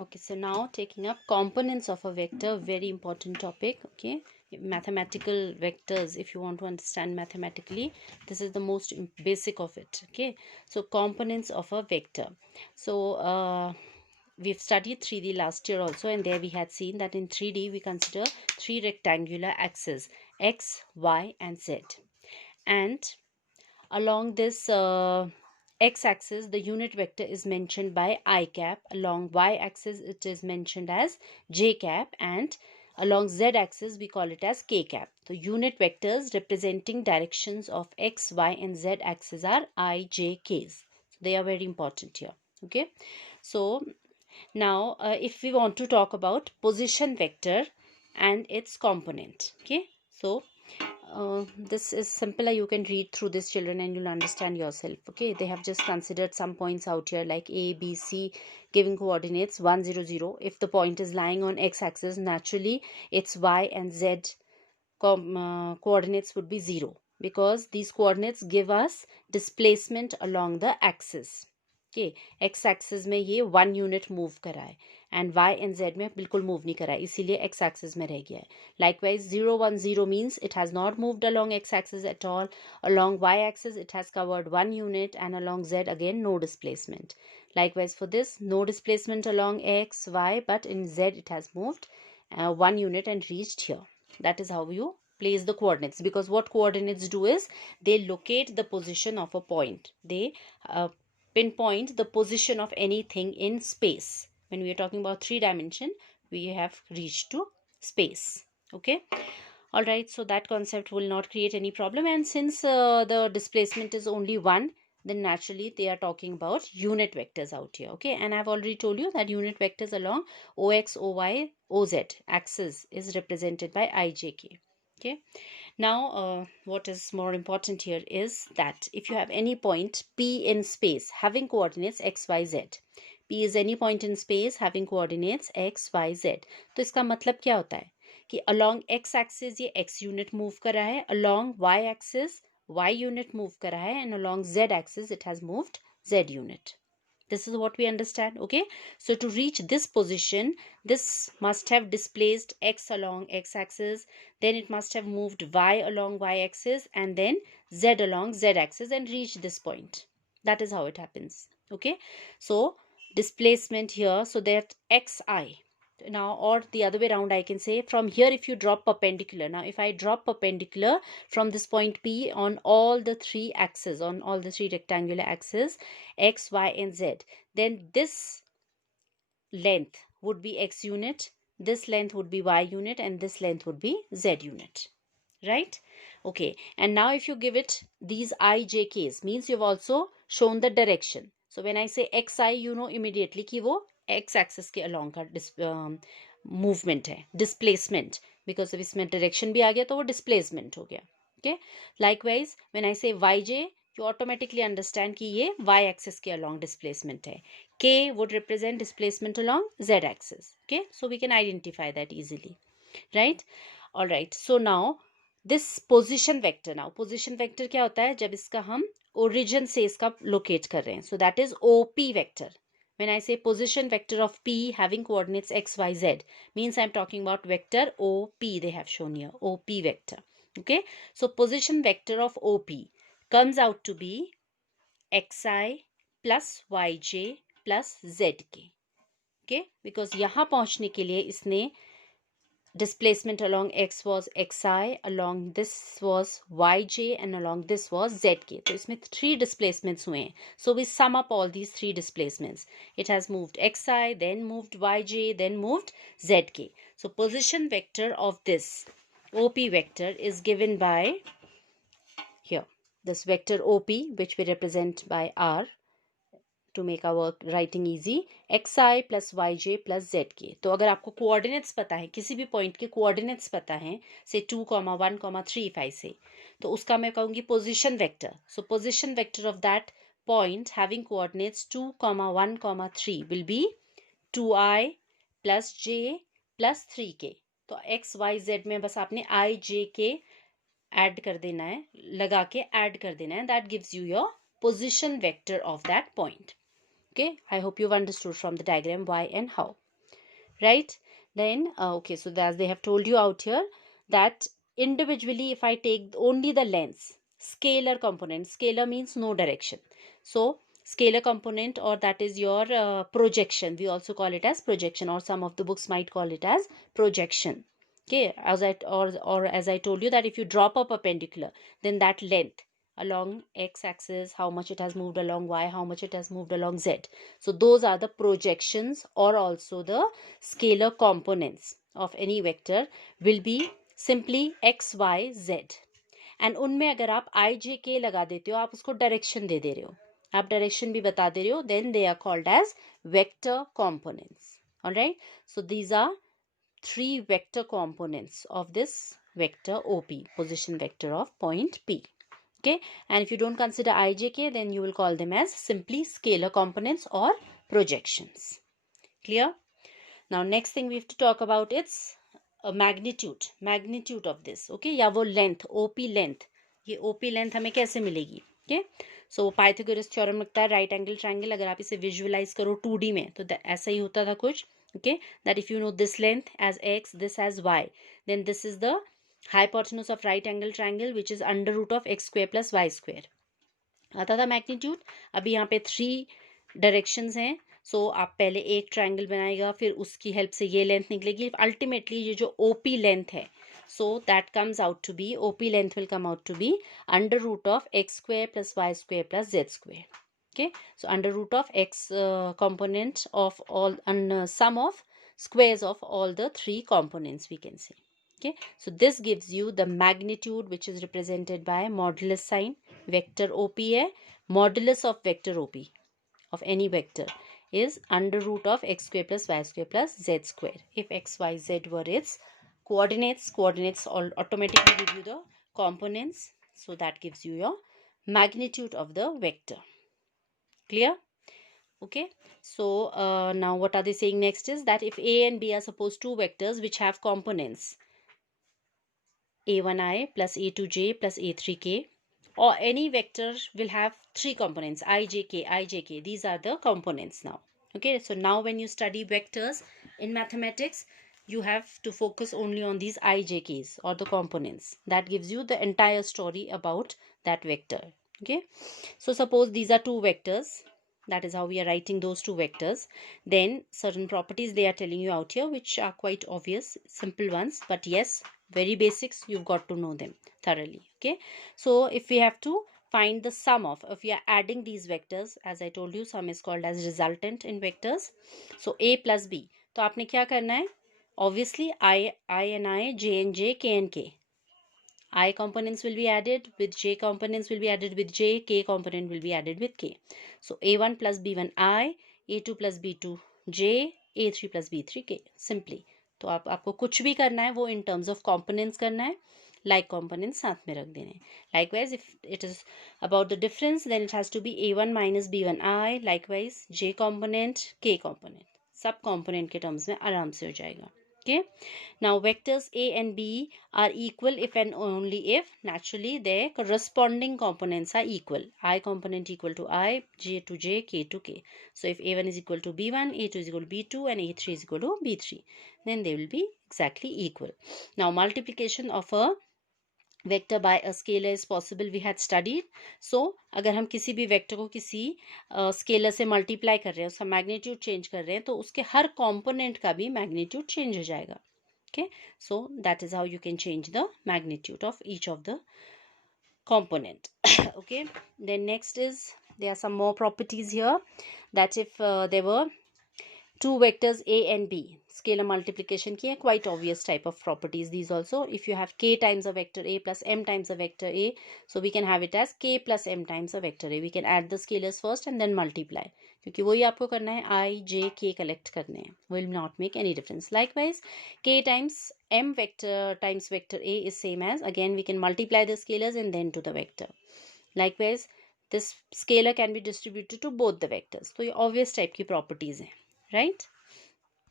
Okay, so now taking up components of a vector, very important topic. Okay, mathematical vectors, if you want to understand mathematically, this is the most basic of it. Okay, so components of a vector. So we've studied 3D last year also, and there we had seen that in 3D we consider three rectangular axes, x, y and z, and along this x-axis, the unit vector is mentioned by I cap. Along y-axis, it is mentioned as j cap, and along z-axis, we call it as k cap. So unit vectors representing directions of x, y, and z axis are I, j, k's. So they are very important here. Okay. So now, if we want to talk about position vector and its component. Okay. So this is simpler. You can read through this, children, and you'll understand yourself. Okay, they have just considered some points out here like a, b, c, giving coordinates 1 0 0. If the point is lying on x-axis, naturally its y and z coordinates would be 0, because these coordinates give us displacement along the axis. Okay, x axis में ये 1 unit move करा है and y and z में बिल्कुल move नहीं करा है, इसीलिए x एक्सिस में रह गया है. Likewise 0 1 0 means it has not moved along x axis at all. Along y axis it has covered 1 unit, and along z again no displacement. Likewise for this, no displacement along x, y, but in z it has moved 1 unit and reached here. That is how you place the coordinates, because what coordinates do is they locate the position of a point. They pinpoint the position of anything in space. When we are talking about 3 dimension, we have reached to space. Okay. All right. So that concept will not create any problem. And since the displacement is only 1, then naturally they are talking about unit vectors out here. Okay. And I've already told you that unit vectors along OX, OY, OZ axis is represented by IJK. Okay. Now, what is more important here is that if you have any point P in space having coordinates x, y, z, P is any point in space having coordinates x, y, z. तो इसका मतलब क्या होता है कि along x axis ये x unit move कर रहा है, along y axis y unit move कर रहा है, and along z axis it has moved z unit. This is what we understand. Okay, so to reach this position, this must have displaced x along x axis, then it must have moved y along y axis, and then z along z axis, and reach this point. That is how it happens. Okay, so displacement here, so that xi. Now, or the other way around, I can say from here, if you drop perpendicular. Now, if I drop perpendicular from this point P on all the three axes, on all the three rectangular axes, x, y, and z, then this length would be x unit, this length would be y unit, and this length would be z unit. Right? Okay. And now if you give it these I, j, k's, means you've also shown the direction. So when I say xi, you know immediately कि वो x axis के along का movement है, displacement, because अब इसमें direction भी आ गया तो वो displacement हो गया. Okay. Likewise, when I say yj, you automatically understand कि ये y axis के along displacement है. K would represent displacement along z axis. Okay. So we can identify that easily. Right? All right. So now this position vector, now position vector क्या होता है जब इसका हम origin से इसका locate कर रहे हैं. So that is OP vector. When I say position vector of P having coordinates x, y, z, means I'm talking about vector OP. They have shown here OP vector. Okay. So position vector of OP comes out to be xi plus yj plus zk. Okay. Because यहाँ पहुंचने के लिए इसने displacement along x was xi, along this was yj, and along this was zk. So इसमें 3 displacements हुए हैं. So we sum up all these 3 displacements. It has moved xi, then moved yj, then moved zk. So position vector of this OP vector is given by here. This vector OP, which we represent by R, to make our writing easy, xi plus yj plus zk. तो अगर आपको coordinates पता है, किसी भी point के coordinates पता हैं, say 2, 1, 3 if I say, तो उसका मैं कहूँगी position vector. So position vector of that point having coordinates 2, 1, 3 will be 2i plus j plus 3k. तो x, y, z में बस आपने i, j, k add कर देना है, लगा के add कर देना है. That gives you your position vector of that point. Okay, I hope you've understood from the diagram why and how. right? Then okay, so as they have told you out here that individually if I take only the lengths, scalar component, scalar means no direction, so scalar component, or that is your projection, we also call it as projection, or some of the books might call it as projection. Okay, or as I told you that if you drop a perpendicular, then that length along x-axis, how much it has moved along y, how much it has moved along z, so those are the projections, or also the scalar components of any vector will be simply x, y, z. And उनमें अगर आप आई जे के लगा देते हो, आप उसको direction दे दे रहे हो, आप डायरेक्शन भी बता दे रहे हो, then they are called as vector components. Alright, so these are three vector components of this vector OP, position vector of point P. Okay, and if you don't consider ijk, then you will call them as simply scalar components or projections. Clear? Now next thing we have to talk about its magnitude of this. Okay, या वो length, OP length, ये OP length हमें कैसे मिलेगी? Okay, so Pythagoras theorem लगता है right angle triangle, अगर आप इसे विजुअलाइज करो 2D में तो ऐसा ही होता था कुछ. Okay, that if you know this length as x, this as y, then this is the hypotenuse of right angle triangle, which is under root of x square plus y square. आता था magnitude. अभी यहाँ पे 3 directions हैं, सो आप पहले एक triangle बनाएगा, फिर उसकी हेल्प से ये लेंथ निकलेगी, अल्टीमेटली ये जो ओपी लेंथ है, so that comes out to be, OP length will come out to be under root of X square plus Y square plus Z square. Okay, so under root of x component of all sum of squares of all the 3 components, we can say. Okay, so this gives you the magnitude, which is represented by modulus sign. Vector OP है, modulus of vector OP of any vector is under root of x square plus y square plus z square. If x, y, z were its coordinates all automatically give you the components, so that gives you your magnitude of the vector. Clear? Okay, so now what are they saying next is that if a and b are suppose two vectors which have components a1i plus a2j plus a3k, or any vector will have 3 components ijk, these are the components now. Okay, so now when you study vectors in mathematics, you have to focus only on these ijks or the components. That gives you the entire story about that vector. Okay, so suppose these are two vectors, that is how we are writing those two vectors. Then certain properties they are telling you out here, which are quite obvious, simple ones, but yes, very basics, you've got to know them thoroughly. Okay, so if we have to find the sum of, if we are adding these vectors, as I told you, sum is called as resultant in vectors. So a plus b, तो आपने क्या करना है? Obviously I and I, j and j, k and k. I components will be added with j components will be added with j, k component will be added with k. So a1 plus b1 I, a2 plus b2 j, a3 plus b3 k. Simply. तो आपको कुछ भी करना है वो in terms of components करना है, like components साथ में रख देने. Likewise, if it is about the difference, then it has to be a1 minus b1 I, likewise j component, k component. सब component के terms में आराम से हो जाएगा. Okay, now vectors a and b are equal if and only if naturally their corresponding components are equal. I component equal to I, j to j, k to k. So if a1 is equal to b1, a2 is equal to b2 and a3 is equal to b3, then they will be exactly equal. Now multiplication of a vector by a scalar is possible, we had studied. So अगर हम किसी भी vector को किसी scalar से multiply कर रहे हैं, उसका मैग्नीट्यूड चेंज कर रहे हैं, तो उसके हर कंपोनेंट का भी मैग्नीट्यूड चेंज हो जाएगा. Okay, so that is how you can change the magnitude of each of the component. Okay, then next is there are some more properties here, that if there were two vectors a and b, scalar multiplication की है, quite obvious type of properties these also. If you have k times a vector a plus m times a vector a, so we can have it as k plus m times a vector a. We can add the scalars first and then multiply, क्योंकि वही आपको करना है, i j k collect करने हैं, will not make any difference. Likewise, k times m vector times vector a is same as, again we can multiply the scalars and then to the vector. Likewise, this scalar can be distributed to both the vectors. तो ये obvious type की properties हैं, right?